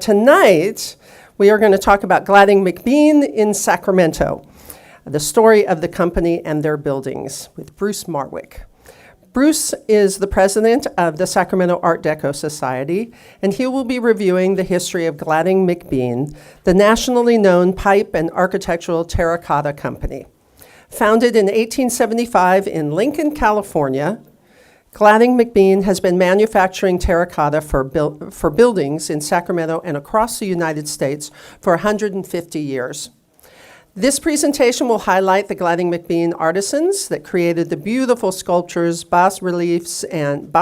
Tonight, we are going to talk about Gladding McBean in Sacramento, the story of the company and their buildings with Bruce Marwick. Bruce is the president of the Sacramento Art Deco Society, and he will be reviewing the history of Gladding McBean, the nationally known pipe and architectural terracotta company. Founded in 1875 in Lincoln, California, Gladding McBean has been manufacturing terracotta for buildings in Sacramento and across the United States for 150 years. This presentation will highlight the Gladding McBean artisans that created the beautiful sculptures, bas-reliefs, and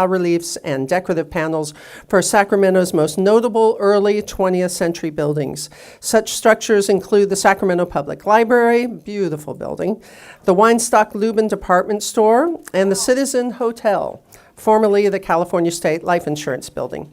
decorative panels for Sacramento's most notable early 20th century buildings. Such structures include the Sacramento Public Library, beautiful building, the Weinstock-Lubin Department Store, and the Citizen Hotel, formerly the California State Life Insurance Building.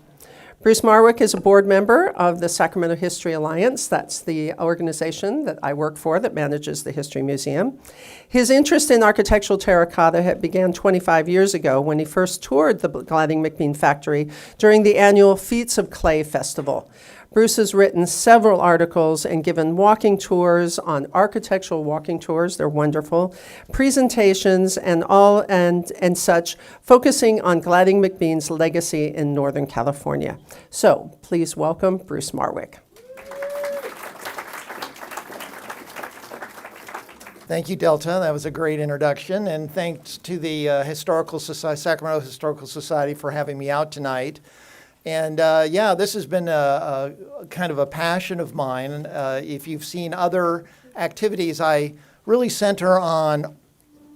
Bruce Marwick is a board member of the Sacramento History Alliance. That's the organization that I work for that manages the History Museum. His interest in architectural terracotta began 25 years ago when he first toured the Gladding McBean factory during the annual Feats of Clay Festival. Bruce has written several articles and given walking tours on architectural walking tours. They're wonderful. Presentations and such, focusing on Gladding McBean's legacy in Northern California. So please welcome Bruce Marwick. Thank you, Delta. That was a great introduction. And thanks to the Sacramento Historical Society for having me out tonight. And this has been a kind of a passion of mine. If you've seen other activities, I really center on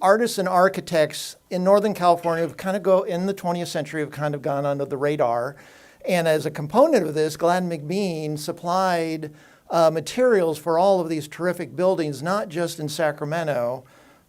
artists and architects in Northern California who kind of go in the 20th century, have kind of gone under the radar. And as a component of this, Gladding McBean supplied materials for all of these terrific buildings, not just in Sacramento,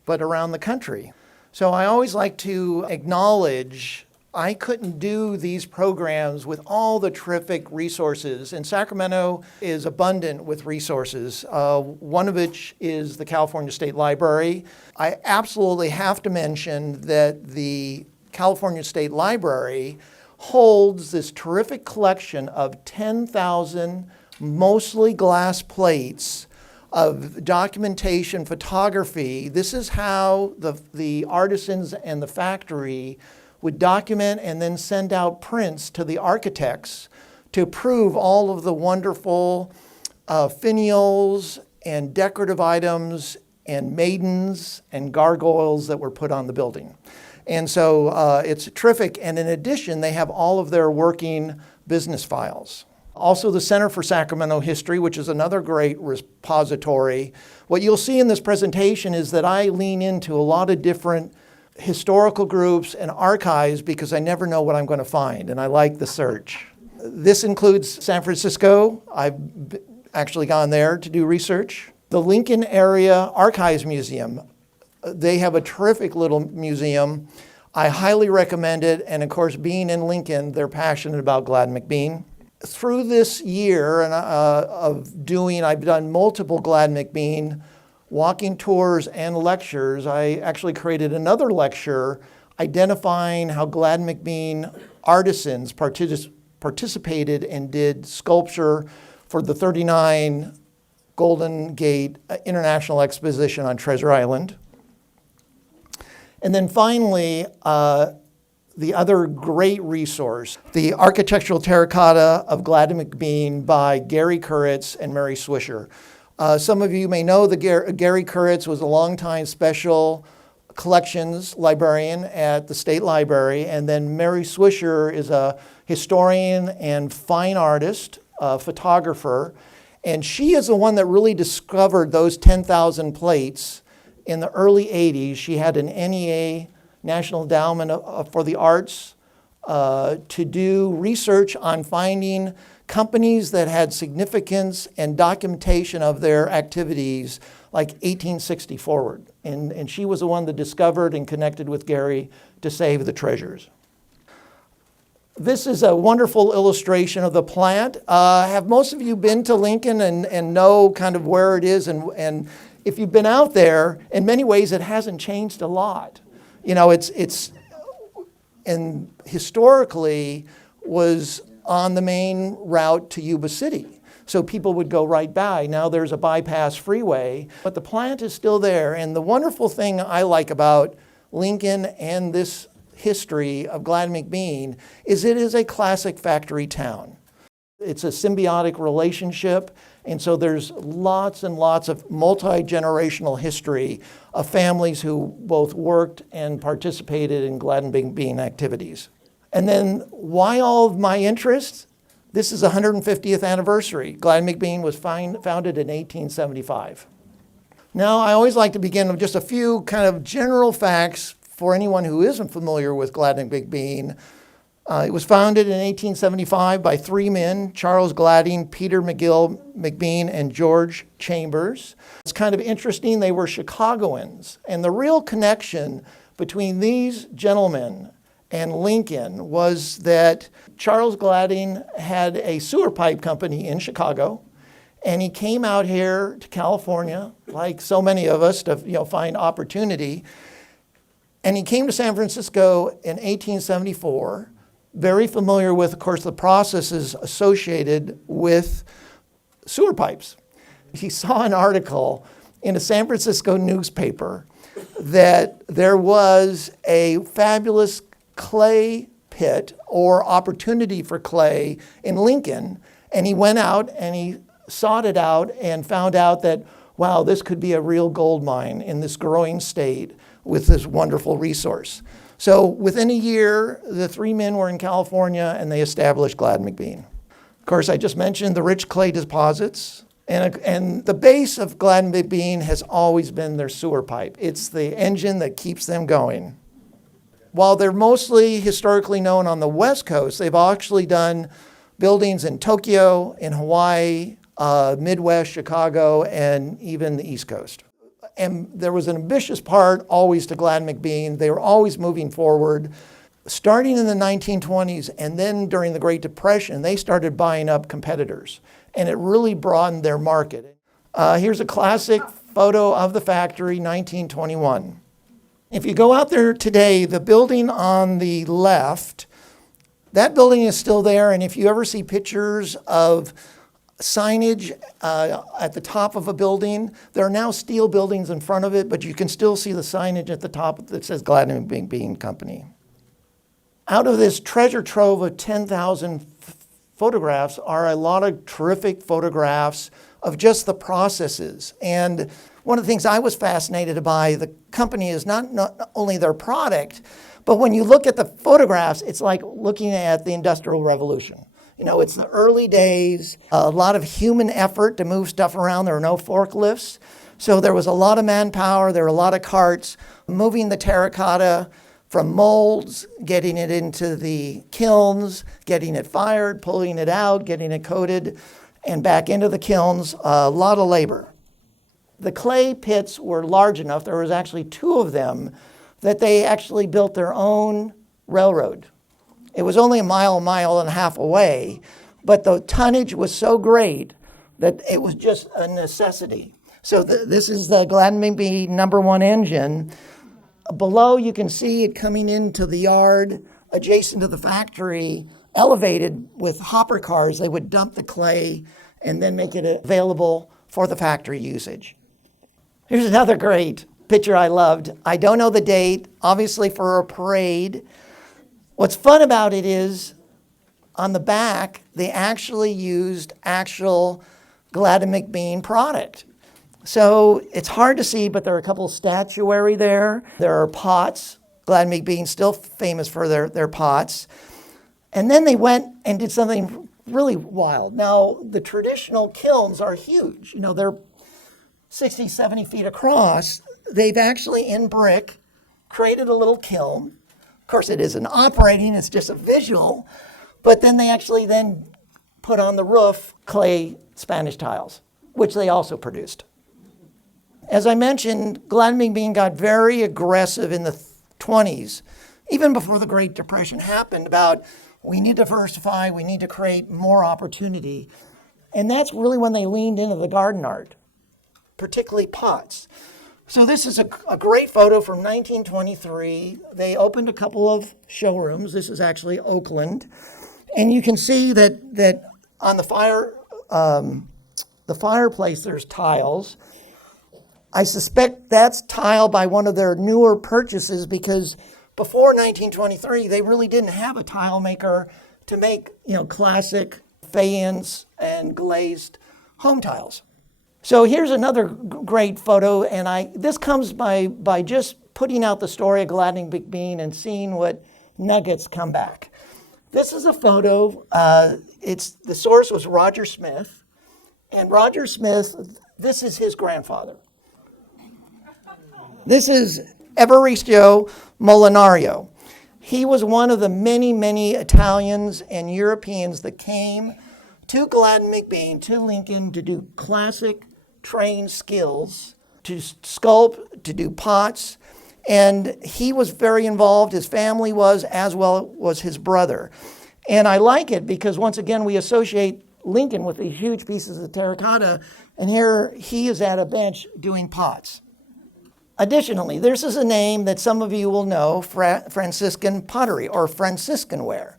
but around the country. So I always like to acknowledge I couldn't do these programs with all the terrific resources, and Sacramento is abundant with resources, one of which is the California State Library. I absolutely have to mention that the California State Library holds this terrific collection of 10,000 mostly glass plates of documentation, photography. This is how the artisans and the factory would document and then send out prints to the architects to prove all of the wonderful finials and decorative items and maidens and gargoyles that were put on the building. And so it's terrific. And in addition, they have all of their working business files. Also, the Center for Sacramento History, which is another great repository. What you'll see in this presentation is that I lean into a lot of different historical groups and archives because I never know what I'm going to find, and I like the search. This includes San Francisco. I've actually gone there to do research. The Lincoln Area Archives Museum. They have a terrific little museum. I highly recommend it, and of course, being in Lincoln, they're passionate about Gladding McBean. Through this year I've done multiple Gladding McBean walking tours and lectures. I actually created another lecture identifying how Gladding McBean artisans participated and did sculpture for the 39 Golden Gate International Exposition on Treasure Island. And then finally, the other great resource, the Architectural Terracotta of Gladding McBean by Gary Kuritz and Mary Swisher. Some of you may know that Gary Kuritz was a longtime special collections librarian at the State Library, and then Mary Swisher is a historian and fine artist, photographer, and she is the one that really discovered those 10,000 plates in the early 80s. She had an NEA, National Endowment for the Arts, to do research on finding companies that had significance and documentation of their activities like 1860 forward. And she was the one that discovered and connected with Gary to save the treasures. This is a wonderful illustration of the plant. Have most of you been to Lincoln and know kind of where it is? And if you've been out there, in many ways it hasn't changed a lot. You know, it's and historically was on the main route to Yuba City. So people would go right by. Now there's a bypass freeway, but the plant is still there. And the wonderful thing I like about Lincoln and this history of Glad McBean is it is a classic factory town. It's a symbiotic relationship, and so there's lots and lots of multi-generational history of families who both worked and participated in Glad McBean activities. And then why all of my interest? This is the 150th anniversary. Glad McBean was founded in 1875. Now, I always like to begin with just a few kind of general facts for anyone who isn't familiar with Glad McBean. It was founded in 1875 by three men, Charles Gladding, Peter McGill McBean, and George Chambers. It's kind of interesting, they were Chicagoans. And the real connection between these gentlemen and Lincoln was that Charles Gladding had a sewer pipe company in Chicago, and he came out here to California, like so many of us, to find opportunity. And he came to San Francisco in 1874, very familiar with, of course, the processes associated with sewer pipes. He saw an article in a San Francisco newspaper that there was a fabulous clay pit or opportunity for clay in Lincoln, and he went out and he sought it out and found out that, wow, this could be a real gold mine in this growing state with this wonderful resource. So within a year, the three men were in California and they established Glad McBean. Of course, I just mentioned the rich clay deposits, and the base of Glad McBean has always been their sewer pipe. It's the engine that keeps them going. While they're mostly historically known on the West Coast, they've actually done buildings in Tokyo, in Hawaii, Midwest, Chicago, and even the East Coast. And there was an ambitious part always to Glad McBean. They were always moving forward. Starting in the 1920s and then during the Great Depression, they started buying up competitors, and it really broadened their market. Here's a classic photo of the factory, 1921. If you go out there today, the building on the left, that building is still there, and if you ever see pictures of signage at the top of a building, there are now steel buildings in front of it, but you can still see the signage at the top that says Glad McBean Company. Out of this treasure trove of 10,000 photographs are a lot of terrific photographs of just the processes. And one of the things I was fascinated by, the company is not only their product, but when you look at the photographs, it's like looking at the Industrial Revolution. It's the early days, a lot of human effort to move stuff around. There were no forklifts. So there was a lot of manpower, there were a lot of carts, moving the terracotta from molds, getting it into the kilns, getting it fired, pulling it out, getting it coated, and back into the kilns, a lot of labor. The clay pits were large enough, there was actually two of them, that they actually built their own railroad. It was only a mile and a half away, but the tonnage was so great that it was just a necessity. So this is the Glad McBean #1 engine. Below, you can see it coming into the yard adjacent to the factory, elevated with hopper cars. They would dump the clay and then make it available for the factory usage. Here's another great picture I loved. I don't know the date, obviously for a parade. What's fun about it is on the back, they actually used actual Glad McBean product. So it's hard to see, but there are a couple of statuary there. There are pots. Glad McBean still famous for their pots. And then they went and did something really wild. Now, the traditional kilns are huge. They're 60, 70 feet across. They've actually, in brick, created a little kiln. Of course, it isn't operating, it's just a visual. But then they actually then put on the roof clay Spanish tiles, which they also produced. As I mentioned, Glad McBean got very aggressive in the 20s, even before the Great Depression happened, about we need to diversify, we need to create more opportunity. And that's really when they leaned into the garden art, particularly pots. So this is a great photo from 1923. They opened a couple of showrooms. This is actually Oakland. And you can see that on the fireplace, there's tiles. I suspect that's tile by one of their newer purchases because before 1923, they really didn't have a tile maker to make, classic faience and glazed home tiles. So here's another great photo, and this comes by just putting out the story of Gladden McBean and seeing what nuggets come back. This is a photo. The source was Roger Smith, and Roger Smith, this is his grandfather. This is Evaristo Molinario. He was one of the many, many Italians and Europeans that came to Gladden McBean, to Lincoln, to do classic trained skills, to sculpt, to do pots. And he was very involved. His family was, as well was his brother. And I like it because, once again, we associate Lincoln with these huge pieces of terracotta. And here he is at a bench doing pots. Additionally, this is a name that some of you will know, Franciscan pottery or Franciscan ware.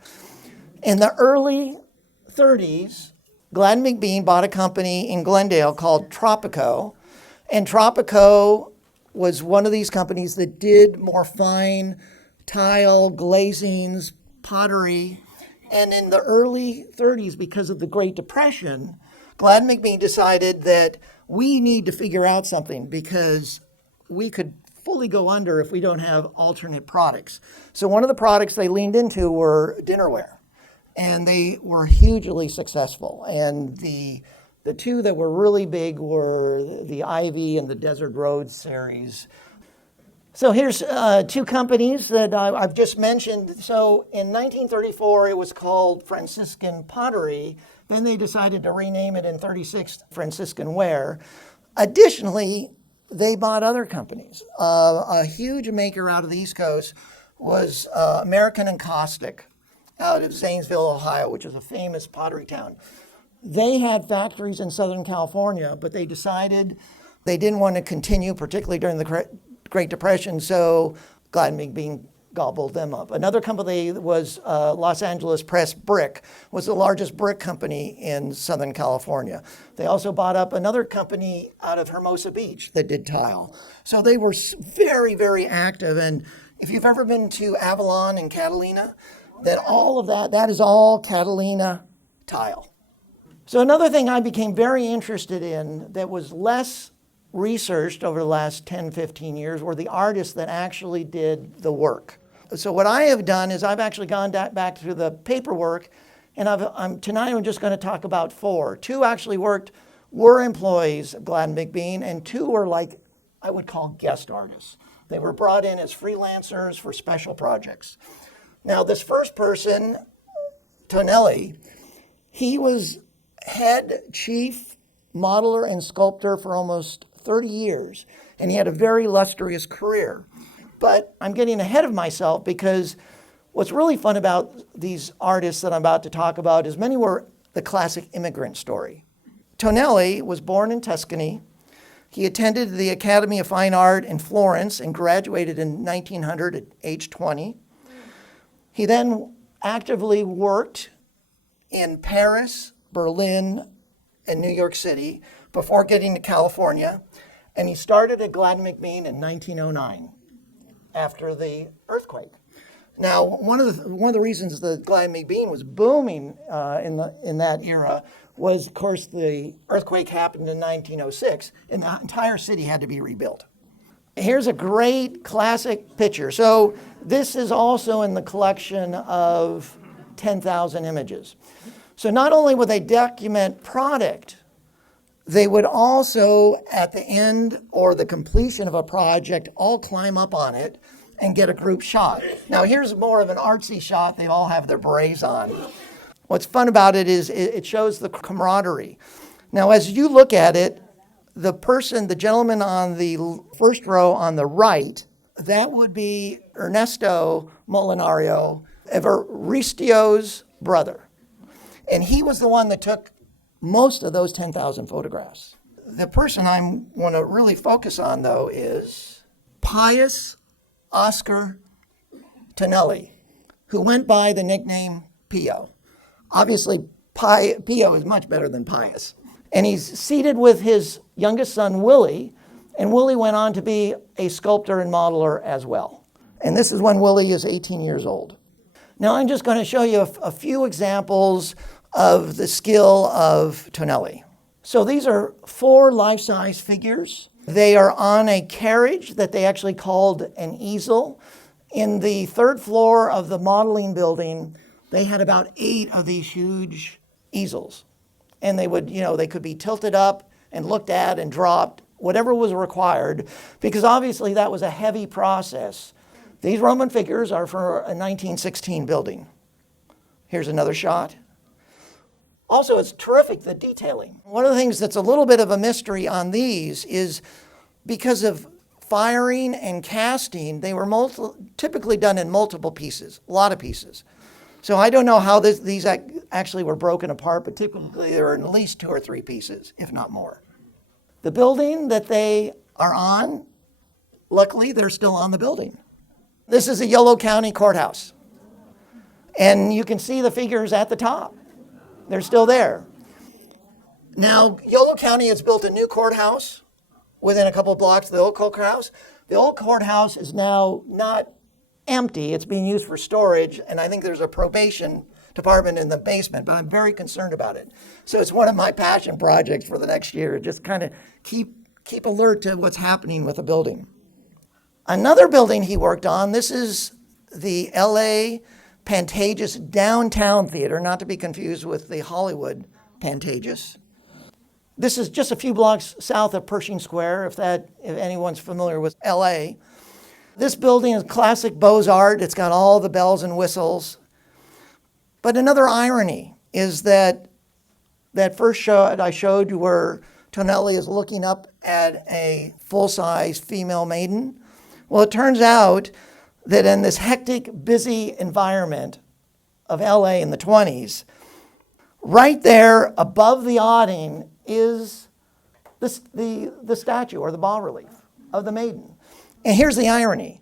In the early 30s, Gladden McBean bought a company in Glendale called Tropico. And Tropico was one of these companies that did more fine tile, glazings, pottery. And in the early 30s, because of the Great Depression, Gladden McBean decided that we need to figure out something because we could fully go under if we don't have alternate products. So one of the products they leaned into were dinnerware, and they were hugely successful. And the two that were really big were the Ivy and the Desert Road series. So here's two companies that I've just mentioned. So in 1934, it was called Franciscan Pottery. Then they decided to rename it in 36 Franciscan Ware. Additionally, they bought other companies. A huge maker out of the East Coast was American Encaustic out of Zanesville, Ohio, which is a famous pottery town. They had factories in Southern California, but they decided they didn't want to continue, particularly during the Great Depression, so Gladden McBean gobbled them up. Another company was Los Angeles Press Brick, was the largest brick company in Southern California. They also bought up another company out of Hermosa Beach that did tile. So they were very, very active. And if you've ever been to Avalon and Catalina, that all of that is all Catalina tile. So another thing I became very interested in that was less researched over the last 10, 15 years were the artists that actually did the work. So what I have done is I've actually gone back through the paperwork, and tonight I'm just going to talk about 4. 2 actually were employees of Gladden McBean, and 2 were like I would call guest artists. They were brought in as freelancers for special projects. Now this first person, Tonelli, he was head chief modeler and sculptor for almost 30 years, and he had a very illustrious career. But I'm getting ahead of myself because what's really fun about these artists that I'm about to talk about is many were the classic immigrant story. Tonelli was born in Tuscany. He attended the Academy of Fine Art in Florence and graduated in 1900 at age 20. He then actively worked in Paris, Berlin, and New York City before getting to California. And he started at Gladden McBean in 1909 after the earthquake. Now, one of the reasons that Gladden McBean was booming in that era was, of course, the earthquake happened in 1906, and the entire city had to be rebuilt. Here's a great classic picture. So this is also in the collection of 10,000 images. So not only would they document product, they would also, at the end or the completion of a project, all climb up on it and get a group shot. Now here's more of an artsy shot. They all have their berets on. What's fun about it is it shows the camaraderie. Now as you look at it, the gentleman on the first row on the right, that would be Ernesto Molinario, Evaristio's brother. And he was the one that took most of those 10,000 photographs. The person I want to really focus on, though, is Pius Oscar Tonelli, who went by the nickname Pio. Obviously, Pio is much better than pious. And he's seated with his youngest son, Willie, and Willie went on to be a sculptor and modeler as well. And this is when Willie is 18 years old. Now I'm just going to show you a few examples of the skill of Tonelli. So these are 4 life-size figures. They are on a carriage that they actually called an easel. In the 3rd floor of the modeling building, they had about 8 of these huge easels. And they would, they could be tilted up and looked at and dropped, whatever was required, because obviously that was a heavy process. These Roman figures are for a 1916 building. Here's another shot. Also, it's terrific, the detailing. One of the things that's a little bit of a mystery on these is because of firing and casting, they were typically done in multiple pieces, a lot of pieces. So I don't know how these actually were broken apart, but typically there were at least 2 or 3 pieces, if not more. The building that they are on, luckily they're still on the building. This is a Yolo County courthouse. And you can see the figures at the top. They're still there. Now, Yolo County has built a new courthouse within a couple of blocks of the old courthouse. The old courthouse is now not empty. It's being used for storage, and I think there's a probation department in the basement, but I'm very concerned about it. So it's one of my passion projects for the next year, just kind of keep alert to what's happening with the building. Another building he worked on, this is the LA Pantages Downtown Theater, not to be confused with the Hollywood Pantages. This is just a few blocks south of Pershing Square, if anyone's familiar with LA. This building is classic Beaux-Art. It's got all the bells and whistles. But another irony is that first shot I showed you where Tonelli is looking up at a full-size female maiden. Well, it turns out that in this hectic, busy environment of LA in the 20s, right there above the awning is the statue or the bas-relief of the maiden. And here's the irony.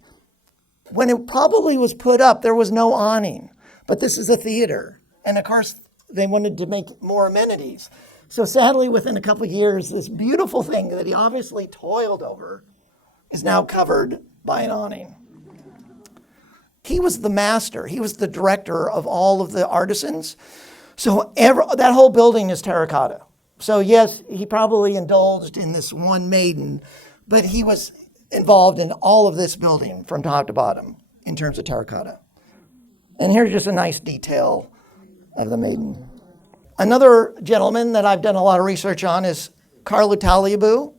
When it probably was put up, there was no awning. But this is a theater. And of course, they wanted to make more amenities. So sadly, within a couple of years, this beautiful thing that he obviously toiled over is now covered by an awning. He was the master. He was the director of all of the artisans. So that whole building is terracotta. So yes, he probably indulged in this one maiden, but he was involved in all of this building from top to bottom in terms of terracotta. And here's just a nice detail of the maiden. Another gentleman that I've done a lot of research on is Carlo Taliebu.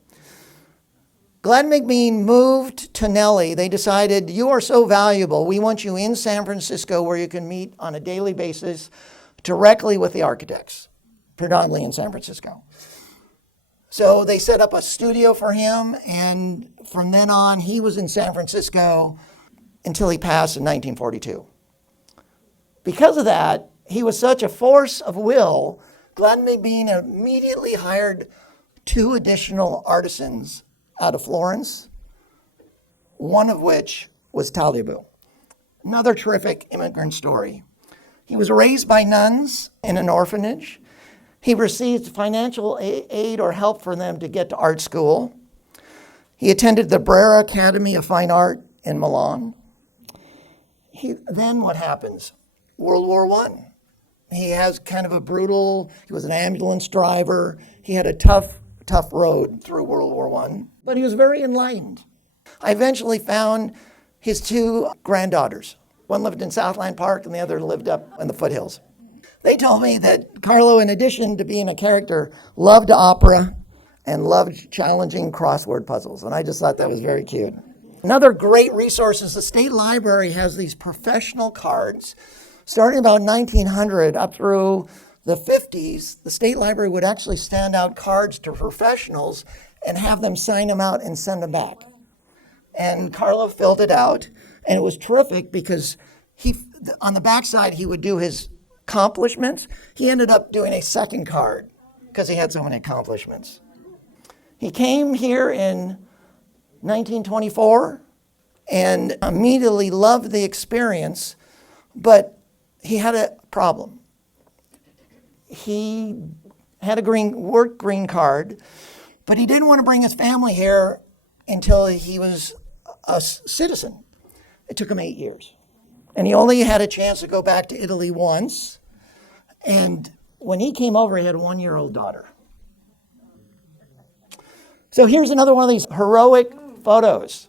Glad McBean moved to Tonelli. They decided, you are so valuable, we want you in San Francisco where you can meet on a daily basis directly with the architects, predominantly in San Francisco. So they set up a studio for him, and from then on, he was in San Francisco until he passed in 1942. Because of that, he was such a force of will, Glad McBean immediately hired 2 additional artisans out of Florence, one of which was Taliebu. Another terrific immigrant story. He was raised by nuns in an orphanage. He received financial aid or help for them to get to art school. He attended the Brera Academy of Fine Art in Milan. Then what happens? World War I. He has kind of he was an ambulance driver. He had a tough road through World War I, but he was very enlightened. I eventually found his 2 granddaughters. One lived in Southland Park and the other lived up in the foothills. They told me that Carlo, in addition to being a character, loved opera and loved challenging crossword puzzles. And I just thought that was very cute. Another great resource is the State Library has these professional cards. Starting about 1900 up through the 50s, the State Library would actually stand out cards to professionals and have them sign them out and send them back. And Carlo filled it out, and it was terrific because on the backside he would do his accomplishments. He ended up doing a second card because he had so many accomplishments. He came here in 1924 and immediately loved the experience, but he had a problem. he had a green card, but he didn't want to bring his family here until he was a citizen. It took him 8 years. And he only had a chance to go back to Italy once. And when he came over, he had a 1-year-old daughter. So here's another one of these heroic photos.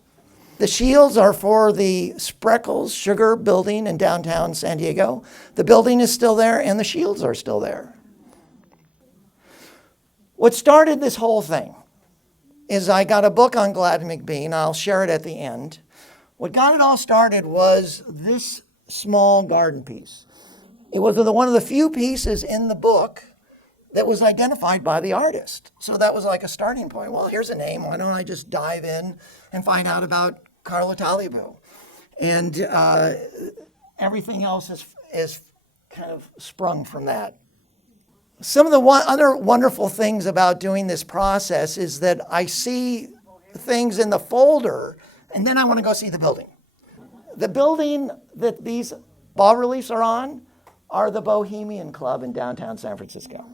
The shields are for the Spreckels Sugar Building in downtown San Diego. The building is still there, and the shields are still there. What started this whole thing is I got a book on Glad McBean. I'll share it at the end. What got it all started was this small garden piece. It was one of the few pieces in the book that was identified by the artist. So that was like a starting point. Well, here's a name. Why don't I just dive in and find out about Carlo Talibou? And everything else is kind of sprung from that. Some of the other wonderful things about doing this process is that I see things in the folder, and then I want to go see the building. The building that these bas-reliefs are on are the Bohemian Club in downtown San Francisco.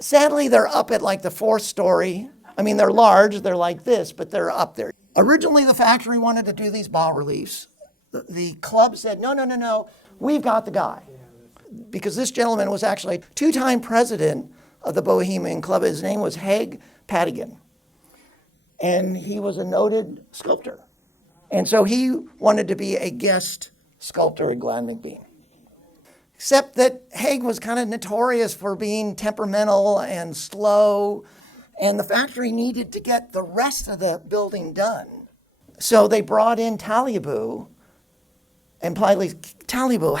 Sadly, they're up at like the 4th story. I mean, they're large, they're like this, but they're up there. Originally, the factory wanted to do these bas-reliefs. The club said, no, we've got the guy. Because this gentleman was actually a 2-time president of the Bohemian Club. His name was Haig Padigan. And he was a noted sculptor. And so he wanted to be a guest sculptor at Glad McBean. Except that Haig was kind of notorious for being temperamental and slow, and the factory needed to get the rest of the building done. So they brought in Talibou, and politely, Talibou,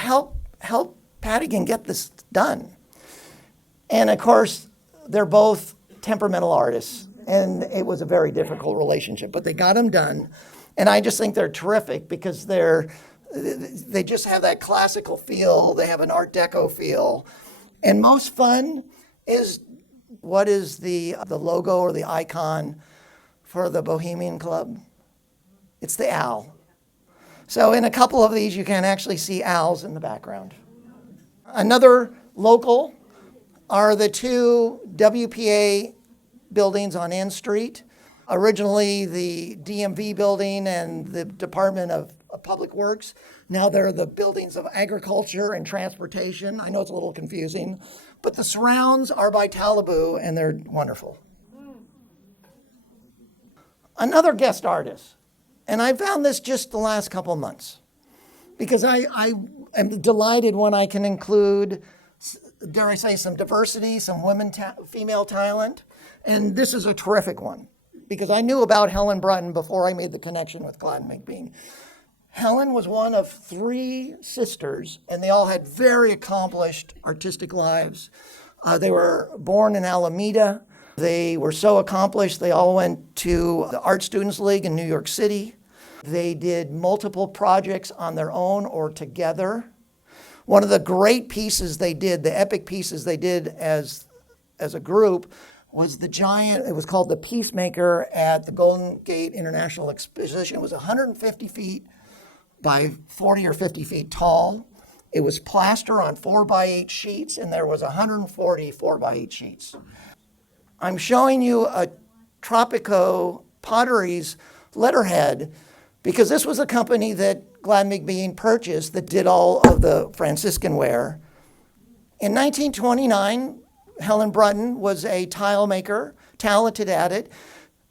help Padigan get this done. And of course, they're both temperamental artists, and it was a very difficult relationship, but they got them done. And I just think they're terrific because they just have that classical feel. They have an Art Deco feel. And most fun is what is the logo or the icon for the Bohemian Club? It's the owl. So in a couple of these, you can actually see owls in the background. Another local are the 2 WPA buildings on N Street. Originally the DMV building and the Department of Public Works. Now they're the buildings of agriculture and transportation. I know it's a little confusing, but the surrounds are by Talibou and they're wonderful. Another guest artist, and I found this just the last couple months, because I am delighted when I can include, dare I say, some diversity, some female talent, and this is a terrific one, because I knew about Helen Brunton before I made the connection with Glad McBean. Helen was one of 3 sisters, and they all had very accomplished artistic lives. They were born in Alameda. They were so accomplished, they all went to the Art Students League in New York City. They did multiple projects on their own or together. One of the great pieces they did, the epic pieces they did as a group, was the giant, it was called the Peacemaker at the Golden Gate International Exposition. It was 150 feet by 40 or 50 feet tall. It was plaster on 4x8 sheets, and there was 140 4x8 sheets. I'm showing you a Tropico Potteries letterhead because this was a company that Glad McBean purchased that did all of the Franciscan ware. In 1929, Helen Brunton was a tile maker, talented at it.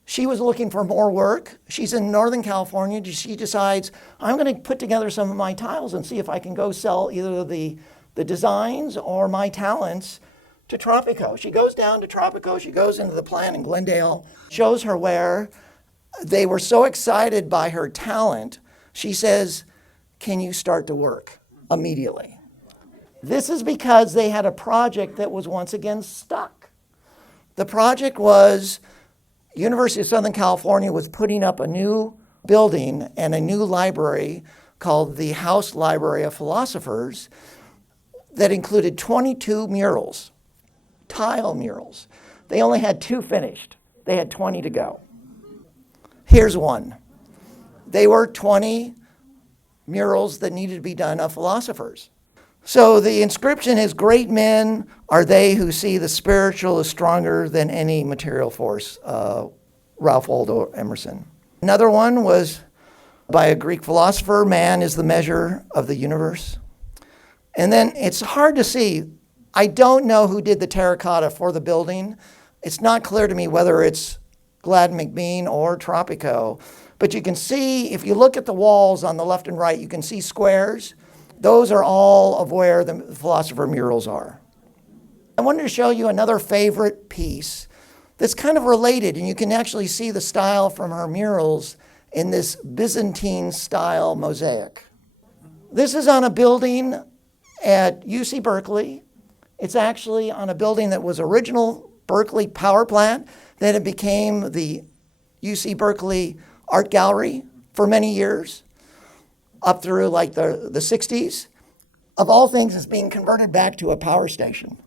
She was looking for more work. She's in Northern California. She decides, I'm going to put together some of my tiles and see if I can go sell either the designs or my talents to Tropico. She goes down to Tropico. She goes into the plant in Glendale, shows her ware. They were so excited by her talent. She says, can you start to work immediately? This is because they had a project that was once again stuck. The project was University of Southern California was putting up a new building and a new library called the House Library of Philosophers that included 22 murals, tile murals. They only had 2 finished. They had 20 to go. Here's one. They were 20 murals that needed to be done of philosophers. So the inscription is, great men are they who see the spiritual is stronger than any material force, Ralph Waldo Emerson. Another one was by a Greek philosopher, man is the measure of the universe. And then it's hard to see. I don't know who did the terracotta for the building. It's not clear to me whether it's Gladden McBean or Tropico. But you can see, if you look at the walls on the left and right, you can see squares. Those are all of where the philosopher murals are. I wanted to show you another favorite piece that's kind of related, and you can actually see the style from her murals in this Byzantine style mosaic. This is on a building at UC Berkeley. It's actually on a building that was original Berkeley power plant, then it became the UC Berkeley Art Gallery for many years, up through like the 60s. Of all things, it's being converted back to a power station.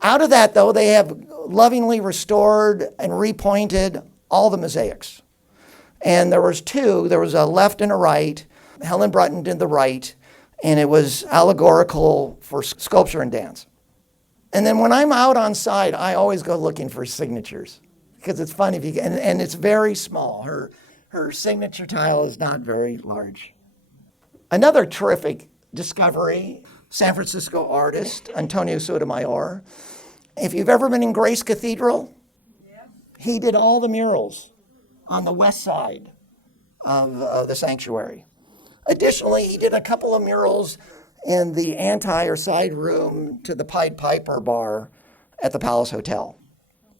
Out of that, though, they have lovingly restored and repointed all the mosaics. And there was two. There was a left and a right. Helen Brunton did the right, and it was allegorical for sculpture and dance. And then when I'm out on site, I always go looking for signatures because it's fun if you get, and it's very small. Her signature tile is not very large. Another terrific discovery, San Francisco artist, Antonio Sotomayor. If you've ever been in Grace Cathedral, he did all the murals on the west side of the sanctuary. Additionally, he did a couple of murals in the or side room to the Pied Piper bar at the Palace Hotel.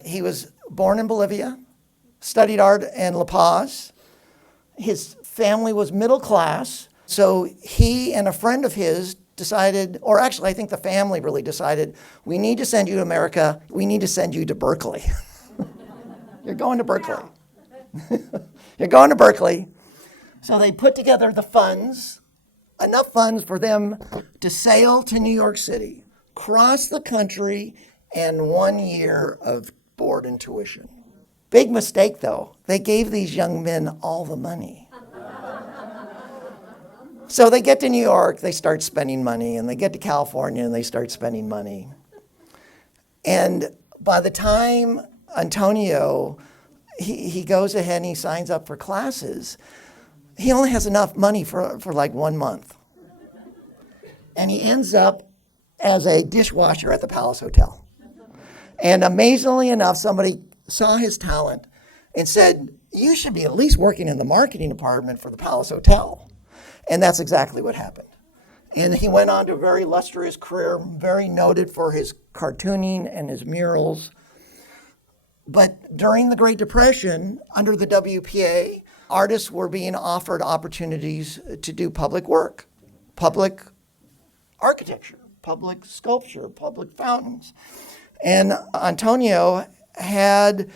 He was born in Bolivia, studied art in La Paz. His family was middle class, so he and a friend of his decided, or actually I think the family really decided, we need to send you to America, we need to send you to Berkeley. You're going to Berkeley. You're going to Berkeley. So they put together the funds, enough funds for them to sail to New York City, cross the country, and 1 year of board and tuition. Big mistake, though. They gave these young men all the money. So they get to New York, they start spending money, and they get to California, and they start spending money. And by the time Antonio, he goes ahead and he signs up for classes, he only has enough money for like 1 month. And he ends up as a dishwasher at the Palace Hotel. And amazingly enough, somebody saw his talent and said, you should be at least working in the marketing department for the Palace Hotel. And that's exactly what happened. And he went on to a very illustrious career, very noted for his cartooning and his murals. But during the Great Depression, under the WPA, artists were being offered opportunities to do public work, public architecture, public sculpture, public fountains. And Antonio had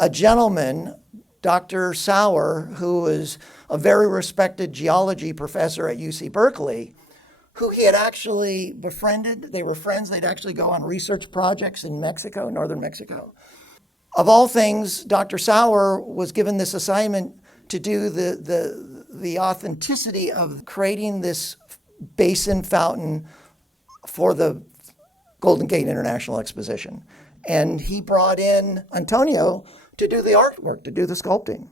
a gentleman, Dr. Sauer, who was a very respected geology professor at UC Berkeley, who he had actually befriended. They were friends. They'd actually go on research projects in Mexico, northern Mexico. Of all things, Dr. Sauer was given this assignment to do the authenticity of creating this basin fountain for the Golden Gate International Exposition. And he brought in Antonio to do the artwork, to do the sculpting.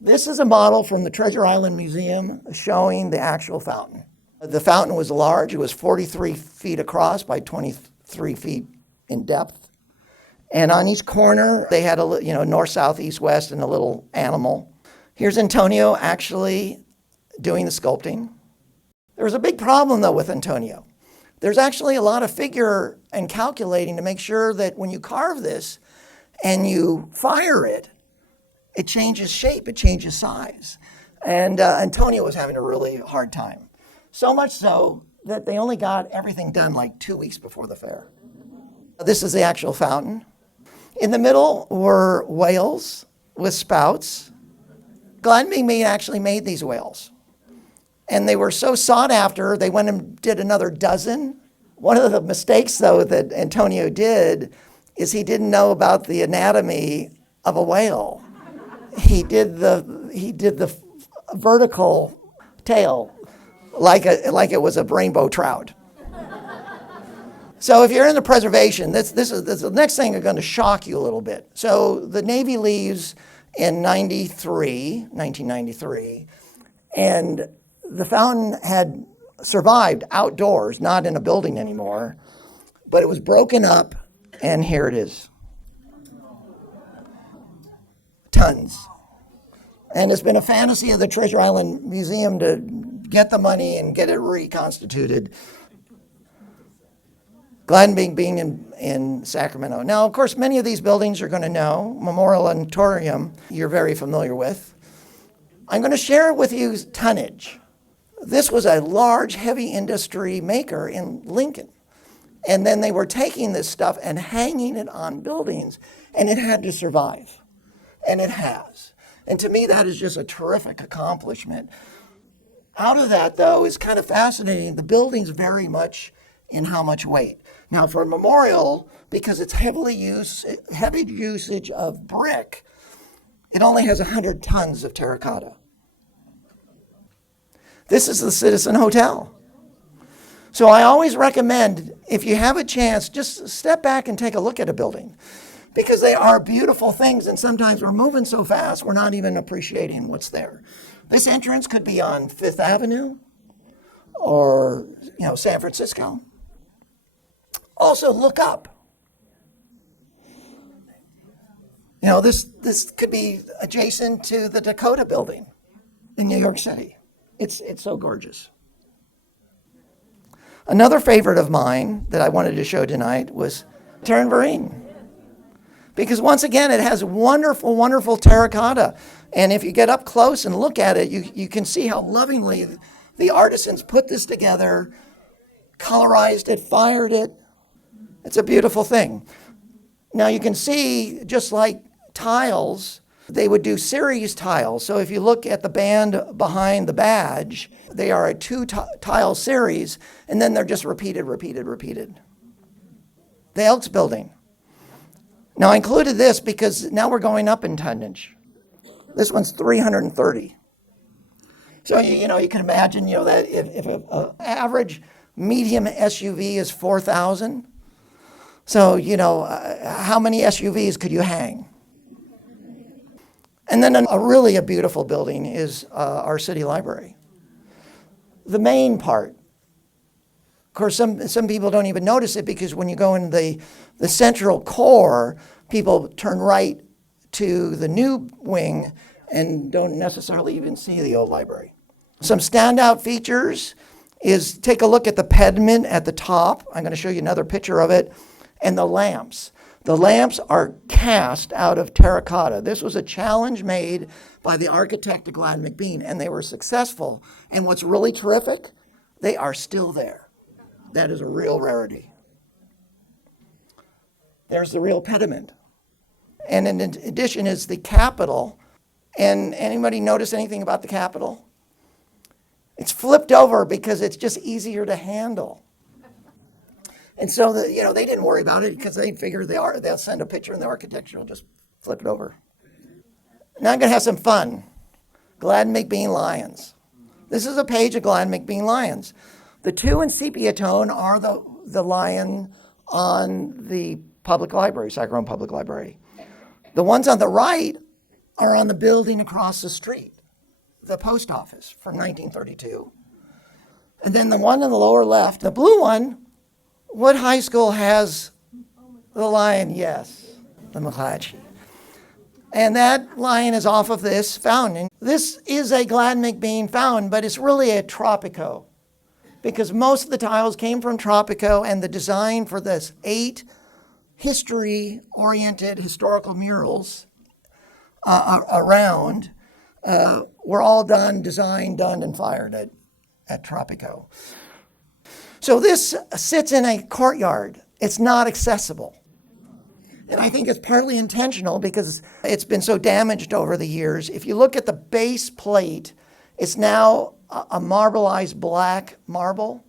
This is a model from the Treasure Island Museum showing the actual fountain. The fountain was large. It was 43 feet across by 23 feet in depth. And on each corner, they had a north, south, east, west, and a little animal. Here's Antonio actually doing the sculpting. There was a big problem, though, with Antonio. There's actually a lot of figure and calculating to make sure that when you carve this and you fire it, it changes shape, it changes size. And Antonio was having a really hard time. So much so that they only got everything done like 2 weeks before the fair. This is the actual fountain. In the middle were whales with spouts. Gladden McBean actually made these whales. And they were so sought after, they went and did another dozen. One of the mistakes, though, that Antonio did is he didn't know about the anatomy of a whale. He did the vertical tail like it was a rainbow trout. So if you're into preservation, this is the next thing is going to shock you a little bit. So the Navy leaves in 1993, and the fountain had survived outdoors, not in a building anymore, but it was broken up, and here it is. Tons. And it's been a fantasy of the Treasure Island Museum to get the money and get it reconstituted. Glad being in Sacramento. Now, of course, many of these buildings you're going to know. Memorial Auditorium, you're very familiar with. I'm going to share with you tonnage. This was a large, heavy industry maker in Lincoln. And then they were taking this stuff and hanging it on buildings, and it had to survive. And it has. And to me, that is just a terrific accomplishment. Out of that, though, is kind of fascinating. The buildings vary much in how much weight. Now, for a memorial, because it's heavy usage of brick, it only has 100 tons of terracotta. This is the Citizen Hotel. So I always recommend, if you have a chance, just step back and take a look at a building, because they are beautiful things, and sometimes we're moving so fast we're not even appreciating what's there. This entrance could be on Fifth Avenue or, San Francisco. Also, look up. This could be adjacent to the Dakota building in New York City. It's so gorgeous. Another favorite of mine that I wanted to show tonight was Terranvarine. Because once again, it has wonderful, wonderful terracotta. And if you get up close and look at it, you can see how lovingly the artisans put this together, colorized it, fired it. It's a beautiful thing. Now you can see, just like tiles, they would do series tiles. So if you look at the band behind the badge, they are a two-tile series, and then they're just repeated. The Elks Building. Now I included this because now we're going up in tonnage. This one's 330. So you can imagine that if an average medium SUV is 4,000. So how many SUVs could you hang? And then a beautiful building is our city library. The main part. Of course, some people don't even notice it, because when you go in the central core, people turn right to the new wing and don't necessarily even see the old library. Some standout features is, take a look at the pediment at the top. I'm going to show you another picture of it. And the lamps. The lamps are cast out of terracotta. This was a challenge made by the architect of Glad McBean, and they were successful. And what's really terrific, they are still there. That is a real rarity. There's the real pediment. And in addition is the Capitol. And anybody notice anything about the Capitol? It's flipped over because it's just easier to handle. And so, they didn't worry about it, because they figured they'll send a picture and the architecture will just flip it over. Now I'm going to have some fun. Glad McBean Lions. This is a page of Glad McBean Lions. The two in sepia tone are the lion on the public library, Sacramento Public Library. The ones on the right are on the building across the street, the post office, from 1932. And then the one in the lower left, the blue one, what high school has the lion? Yes, the McClatchy. And that lion is off of this fountain. This is a Glad McBean fountain, but it's really a Tropico, because most of the tiles came from Tropico, and the design for this 8 history-oriented historical murals around were all designed, and fired at Tropico. So this sits in a courtyard. It's not accessible. And I think it's partly intentional, because it's been so damaged over the years. If you look at the base plate, it's now a marbleized black marble.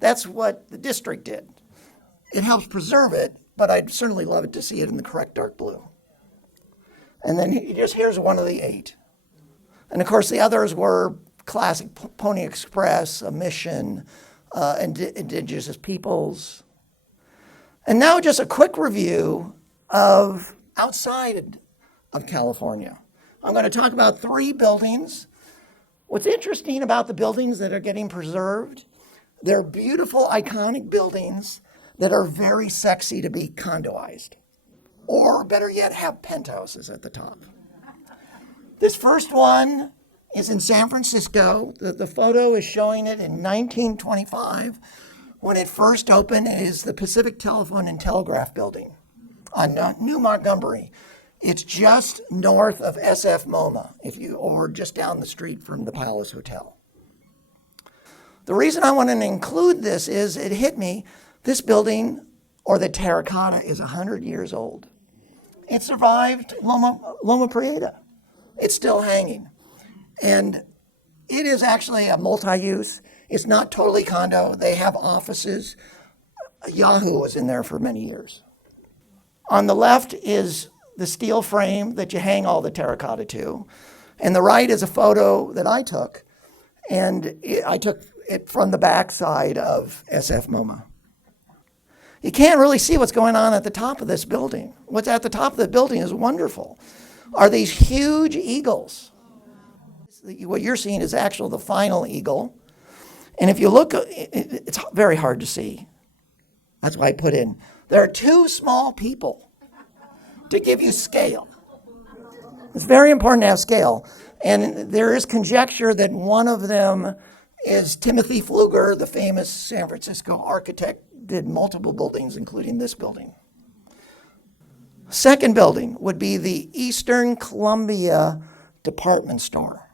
That's what the district did. It helps preserve it, but I'd certainly love it to see it in the correct dark blue. And then here's one of the 8. And of course the others were classic Pony Express, a Mission, indigenous peoples. And now just a quick review of outside of California. I'm going to talk about 3 buildings. What's interesting about the buildings that are getting preserved, they're beautiful, iconic buildings that are very sexy to be condoized, or better yet, have penthouses at the top. This first one is in San Francisco. The photo is showing it in 1925 when it first opened. It is the Pacific Telephone and Telegraph Building on New Montgomery. It's just north of SF MoMA, or just down the street from the Palace Hotel. The reason I wanted to include this is it hit me. This building, or the terracotta, is 100 years old. It survived Loma Prieta. It's still hanging. And it is actually a multi-use. It's not totally condo. They have offices. Yahoo was in there for many years. On the left is the steel frame that you hang all the terracotta to. And the right is a photo that I took. And I took it from the backside of SF MoMA. You can't really see what's going on at the top of this building. What's at the top of the building is wonderful. Are these huge eagles. What you're seeing is actually the final eagle. And if you look, it's very hard to see. That's why I put in, there are 2 small people to give you scale. It's very important to have scale. And there is conjecture that one of them is Timothy Pfluger, the famous San Francisco architect, did multiple buildings, including this building. Second building would be the Eastern Columbia department store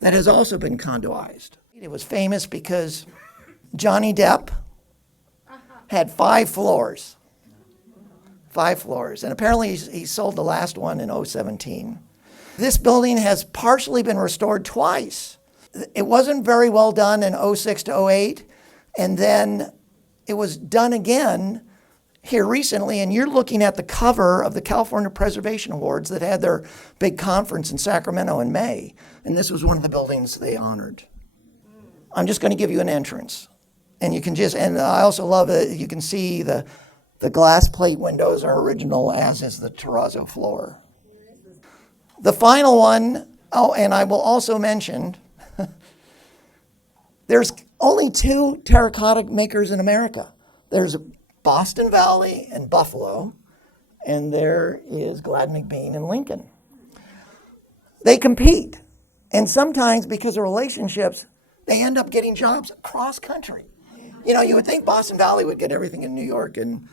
that has also been condoized. It was famous because Johnny Depp had 5 floors. 5 floors. And apparently he sold the last one in 2017. This building has partially been restored twice. It wasn't very well done in 2006 to 2008, and then it was done again here recently, and you're looking at the cover of the California Preservation Awards that had their big conference in Sacramento in May, and this was one of the buildings they honored. I'm just going to give you an entrance, and you can and I also love it, you can see the glass plate windows are original, as is the terrazzo floor. The final one, and I will also mention, there's only 2 terracotta makers in America. There's Boston Valley and Buffalo, and there is Glad McBean in Lincoln. They compete, and sometimes because of relationships, they end up getting jobs across country. You know, you would think Boston Valley would get everything in New York, and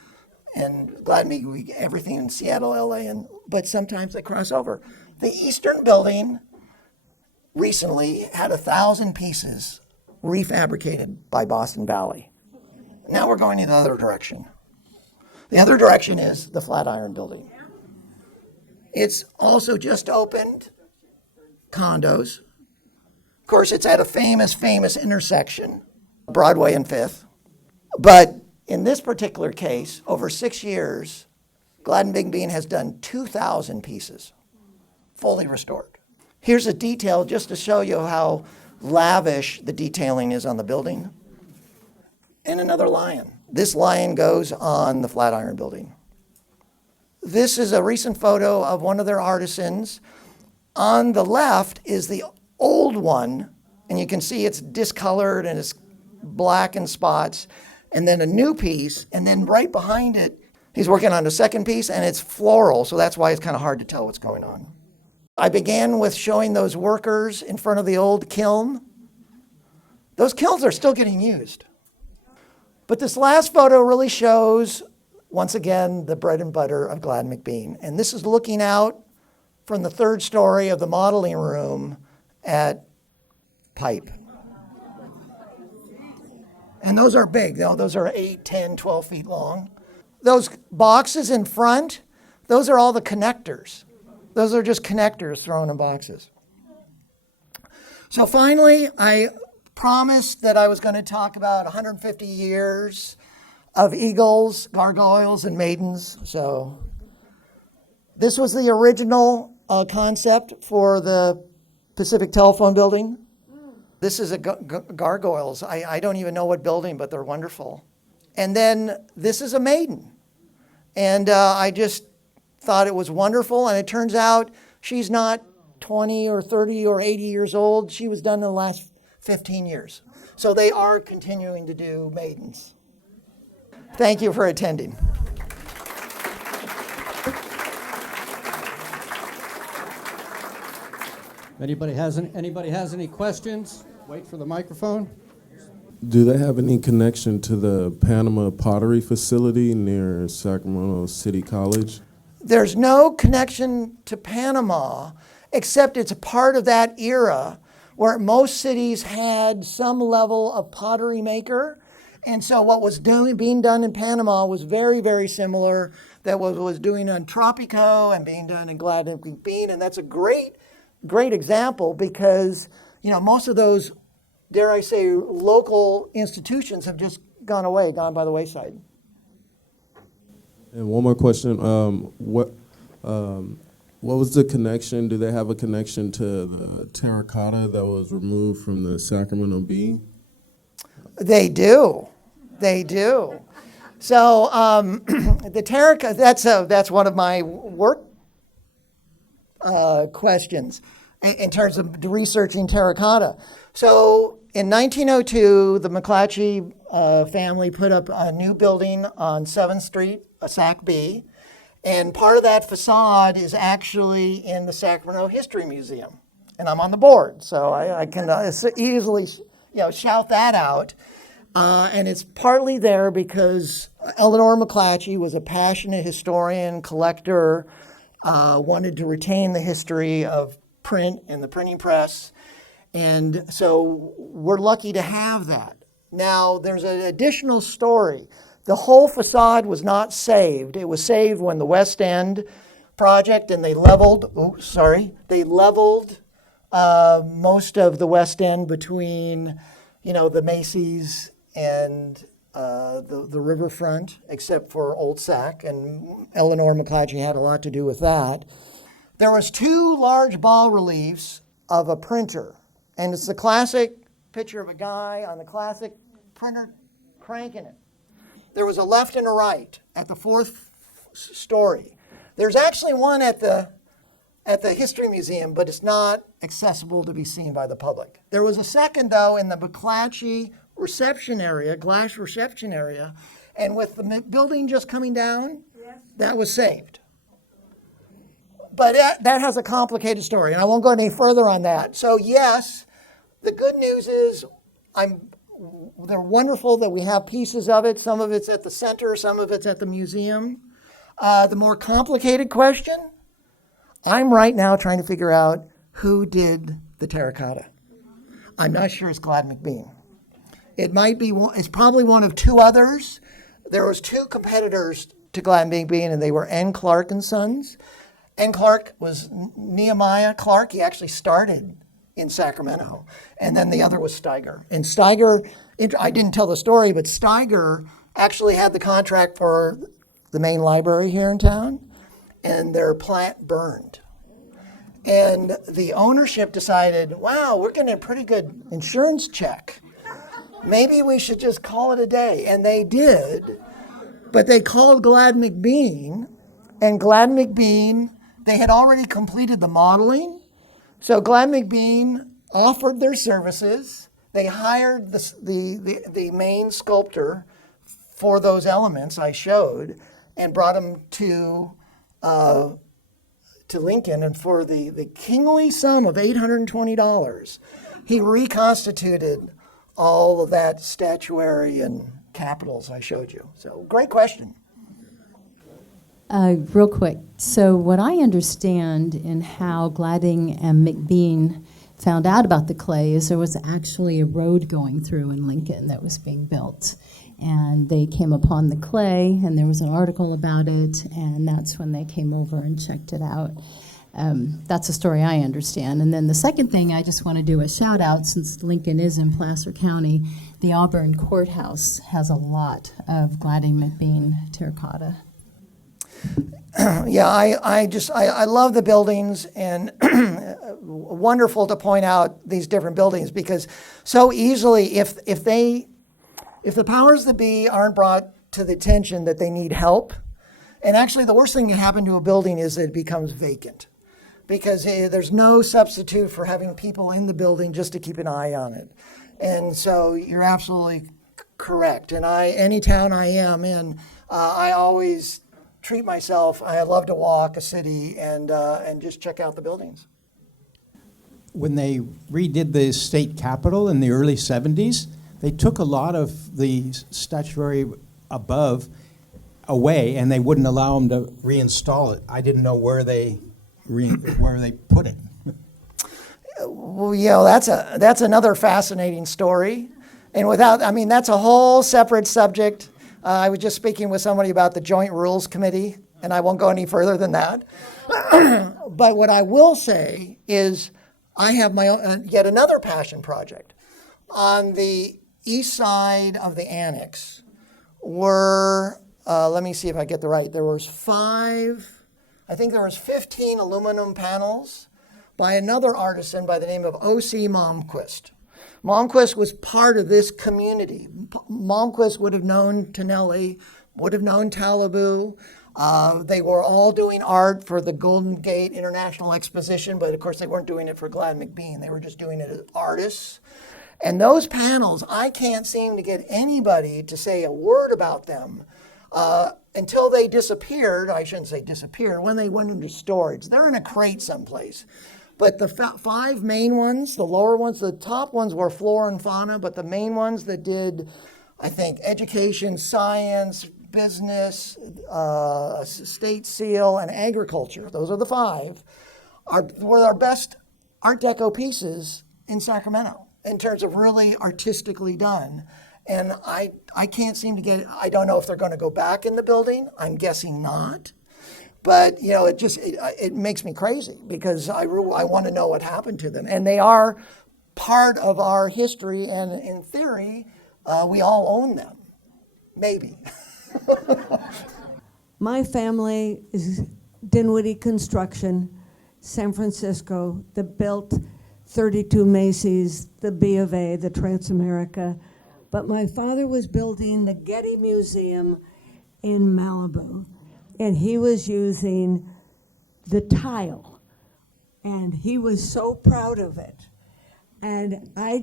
Glad McBean would get everything in Seattle, LA, but sometimes they cross over. The Eastern building recently had 1,000 pieces refabricated by Boston Valley. Now we're going in the other direction. The other direction is the Flatiron building. It's also just opened condos. Of course, it's at a famous intersection, Broadway and 5th. But in this particular case, over 6 years, Glad McBean has done 2,000 pieces, fully restored. Here's a detail just to show you how lavish the detailing is on the building. And another lion. This lion goes on the Flatiron building. This is a recent photo of one of their artisans. On the left is the old one, and you can see it's discolored and it's black in spots. And then a new piece, and then right behind it, he's working on a second piece, and it's floral, so that's why it's kind of hard to tell what's going on. I began with showing those workers in front of the old kiln. Those kilns are still getting used. But this last photo really shows, once again, the bread and butter of Glad McBean. And this is looking out from the 3rd story of the modeling room at Pipe. And those are big. Those are 8, 10, 12 feet long. Those boxes in front, those are all the connectors. Those are just connectors thrown in boxes. So finally, I promised that I was going to talk about 150 years of eagles, gargoyles, and maidens. So this was the original concept for the Pacific Telephone Building. This is a gargoyles. I don't even know what building, but they're wonderful. And then this is a maiden. And I just thought it was wonderful. And it turns out she's not 20 or 30 or 80 years old. She was done in the last 15 years. So they are continuing to do maidens. Thank you for attending. Anybody has any questions? Wait for the microphone. Do they have any connection to the Panama pottery facility near Sacramento City College? There's no connection to Panama, except it's a part of that era where most cities had some level of pottery maker. And so what was being done in Panama was very, very similar that was doing on Tropico and being done in Glad and McBean. And that's a great example because, most of those, dare I say, local institutions have just gone by the wayside. And one more question. What was the connection? Do they have a connection to the terracotta that was removed from the Sacramento Bee? They do. So the terracotta, that's one of my work questions in terms of researching terracotta. So in 1902, the McClatchy family put up a new building on 7th Street, Sac B, and part of that facade is actually in the Sacramento History Museum. And I'm on the board, so I can easily shout that out. And it's partly there because Eleanor McClatchy was a passionate historian, collector, wanted to retain the history of print and the printing press. And so we're lucky to have that. Now, there's an additional story. The whole facade was not saved. It was saved when the West End project, and they leveled most of the West End between, the Macy's and the riverfront, except for Old Sac, and Eleanor McClatchy had a lot to do with that. There was 2 large bas reliefs of a printer, and it's the classic picture of a guy on the classic printer cranking it. There was a left and a right at the 4th story. There's actually one at the History Museum, but it's not accessible to be seen by the public. There was a second, though, in the McClatchy reception area, glass reception area, and with the building just coming down, that was saved. But that has a complicated story, and I won't go any further on that. So yes, the good news is they're wonderful that we have pieces of it. Some of it's at the center, some of it's at the museum. The more complicated question, I'm right now trying to figure out who did the terracotta. I'm not sure it's Glad McBean. It's probably one of 2 others. There was 2 competitors to Glad McBean, and they were N. Clark and Sons. N. Clark was Nehemiah Clark. He actually started in Sacramento. And then the other was Steiger. And Steiger, I didn't tell the story, but Steiger actually had the contract for the main library here in town, and their plant burned. And the ownership decided, wow, we're getting a pretty good insurance check. Maybe we should just call it a day. And they did. But they called Glad McBean, and Glad McBean, they had already completed the modeling. So Glad McBean offered their services. They hired the main sculptor for those elements I showed and brought him to Lincoln. And for the kingly sum of $820, he reconstituted all of that statuary and capitals I showed you. So great question. Real quick. So what I understand in how Gladding and McBean found out about the clay is there was actually a road going through in Lincoln that was being built. And they came upon the clay, and there was an article about it, and that's when they came over and checked it out. That's a story I understand. And then the second thing, I just want to do a shout out, since Lincoln is in Placer County, the Auburn Courthouse has a lot of Gladding McBean terracotta. Yeah, I love the buildings, and wonderful to point out these different buildings, because so easily if they if the powers that be aren't brought to the attention that they need help, and actually the worst thing that can happen to a building is that it becomes vacant, because there's no substitute for having people in the building just to keep an eye on it. And so you're absolutely correct. And any town I am in, I always treat myself. I love to walk a city and just check out the buildings. When they redid the state capitol in the early 70s, they took a lot of the statuary above away, and they wouldn't allow them to reinstall it. I didn't know where they put it. Well, that's another fascinating story. And that's a whole separate subject. I was just speaking with somebody about the Joint Rules Committee, and I won't go any further than that. But what I will say is I have my own, yet another passion project. On the east side of the annex were, let me see if I get the right, there was 15 aluminum panels by another artisan by the name of O.C. Malmquist. Malmquist was part of this community. Malmquist would have known Tonelli, would have known Talabou. They were all doing art for the Golden Gate International Exposition, but of course they weren't doing it for Glad McBean. They were just doing it as artists. And those panels, I can't seem to get anybody to say a word about them until they disappeared. I shouldn't say disappeared, when they went into storage. They're in a crate someplace. But the 5 main ones, the lower ones, the top ones were flora and fauna, but the main ones that did, I think, education, science, business, state seal, and agriculture, those are the 5, were our best Art Deco pieces in Sacramento in terms of really artistically done. And I can't seem to get, I don't know if they're going to go back in the building. I'm guessing not. But, it makes me crazy because I want to know what happened to them. And they are part of our history, and in theory, we all own them. Maybe. My family is Dinwiddie Construction, San Francisco, that built 32 Macy's, the B of A, the Transamerica. But my father was building the Getty Museum in Malibu. And he was using the tile, and he was so proud of it. And I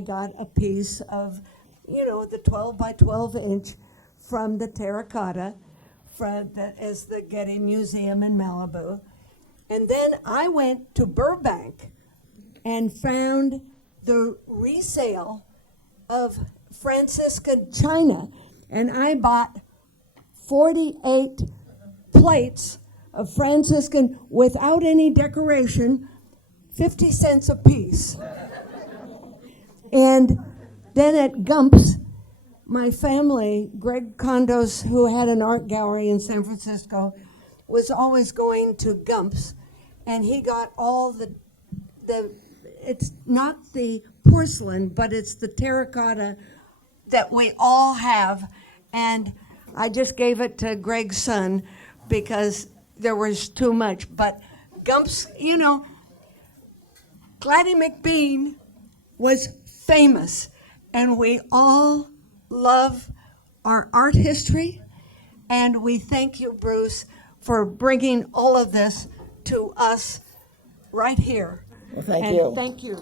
got a piece of, the 12 by 12 inch from the terracotta as the Getty Museum in Malibu. And then I went to Burbank and found the resale of Franciscan china, and I bought 48 plates of Franciscan without any decoration, 50 cents a piece. And then at Gump's, my family, Greg Condos, who had an art gallery in San Francisco, was always going to Gump's, and he got all the it's not the porcelain, but it's the terracotta that we all have. And I just gave it to Greg's son because there was too much. But Gump's, Gladdy McBean was famous, and we all love our art history. And we thank you, Bruce, for bringing all of this to us right here. Well, thank you. Thank you.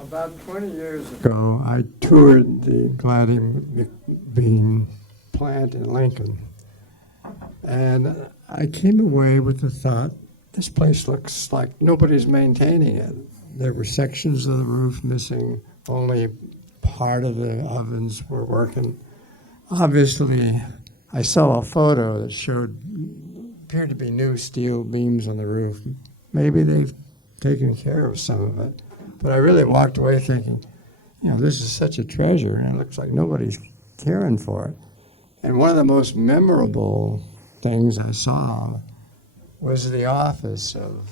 About 20 years ago, I toured the Gladdy McBean plant in Lincoln. And I came away with the thought, this place looks like nobody's maintaining it. There were sections of the roof missing, only part of the ovens were working. Obviously, I saw a photo that appeared to be new steel beams on the roof. Maybe they've taken care of some of it. But I really walked away thinking, this is such a treasure, and it looks like nobody's caring for it. And one of the most memorable things I saw was the office of,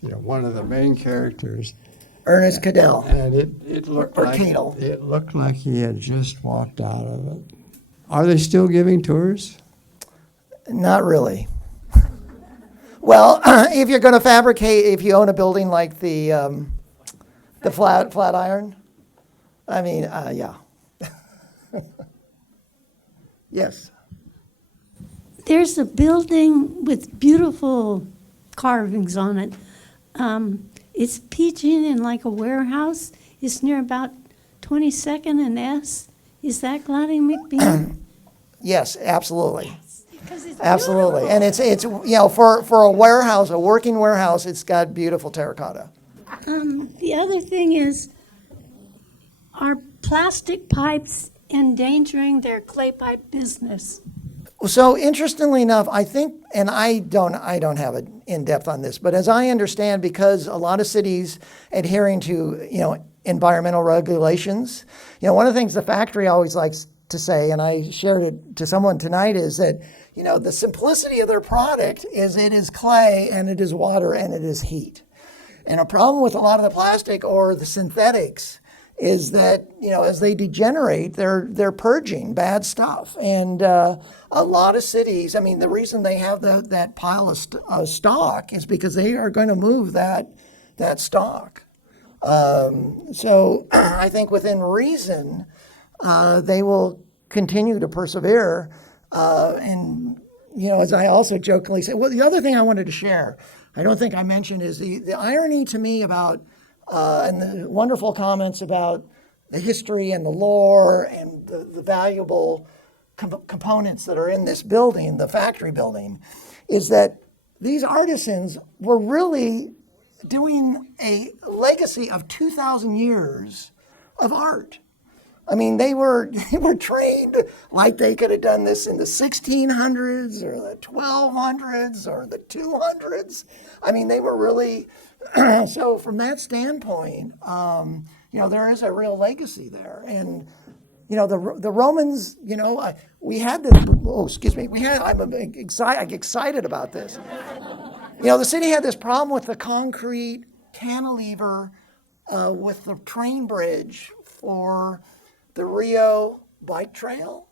one of the main characters, Ernest Cadell. and it looked Or like Cadell. it looked like he had just walked out of it. Are they still giving tours? Not really. Well, if you're going to fabricate, if you own a building like the Flatiron, I mean, yeah. Yes. There's a building with beautiful carvings on it. It's pitching in like a warehouse. It's near about 22nd and S. Is that Gladding McBean? Yes, absolutely. Because it's Absolutely. beautiful. And it's you know, for a warehouse, a working warehouse, it's got beautiful terracotta. The other thing is, are plastic pipes endangering their clay pipe business? So interestingly enough, I think, and I don't have it in depth on this, but as I understand, because a lot of cities adhering to, environmental regulations, one of the things the factory always likes to say, and I shared it to someone tonight, is that, the simplicity of their product is it is clay and it is water and it is heat. And a problem with a lot of the plastic or the synthetics is that, as they degenerate, they're purging bad stuff. And a lot of cities, I mean, the reason they have that pile of stock is because they are going to move that stock. So I think within reason, they will continue to persevere. And, as I also jokingly say, well, the other thing I wanted to share, I don't think I mentioned, is the irony to me about and the wonderful comments about the history and the lore and the valuable components that are in this building, the factory building, is that these artisans were really doing a legacy of 2,000 years of art. I mean, they were trained like they could have done this in the 1600s or the 1200s or the 200s. I mean, they were really, so from that standpoint, there is a real legacy there. And, the Romans, we had this, I'm excited about this. The city had this problem with the concrete cantilever with the train bridge for the Rio bike trail,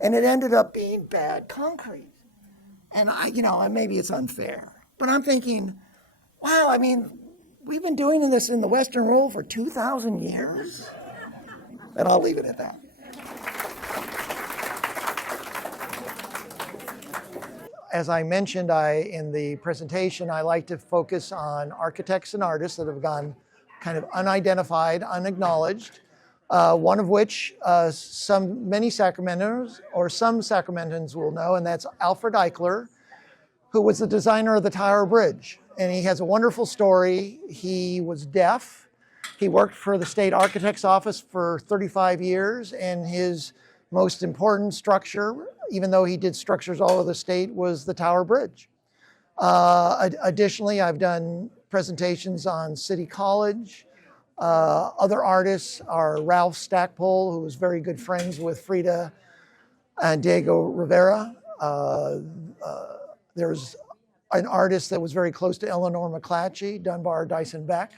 and it ended up being bad concrete. And maybe it's unfair, but I'm thinking, wow, I mean, we've been doing this in the Western world for 2,000 years, and I'll leave it at that. As I mentioned in the presentation, I like to focus on architects and artists that have gone kind of unidentified, unacknowledged. One of which many Sacramentans will know, and that's Alfred Eichler, who was the designer of the Tower Bridge. And he has a wonderful story. He was deaf. He worked for the state architect's office for 35 years, and his most important structure, even though he did structures all over the state, was the Tower Bridge. Additionally, I've done presentations on City College. Other artists are Ralph Stackpole, who was very good friends with Frida and Diego Rivera. There's an artist that was very close to Eleanor McClatchy, Dunbar Dyson Beck.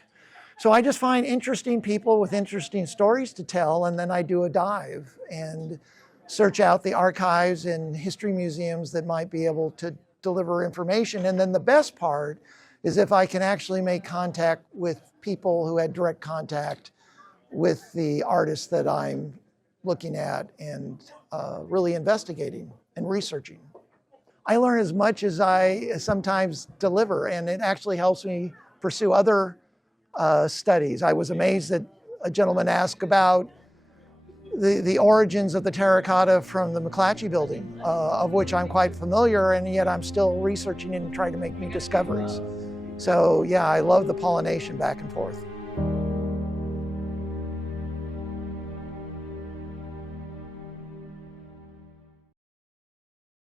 So I just find interesting people with interesting stories to tell, and then I do a dive and search out the archives and history museums that might be able to deliver information. And then the best part is if I can actually make contact with people who had direct contact with the artists that I'm looking at and really investigating and researching. I learn as much as I sometimes deliver, and it actually helps me pursue other studies. I was amazed that a gentleman asked about the origins of the terracotta from the McClatchy building, of which I'm quite familiar, and yet I'm still researching and trying to make new discoveries. So yeah, I love the pollination back and forth.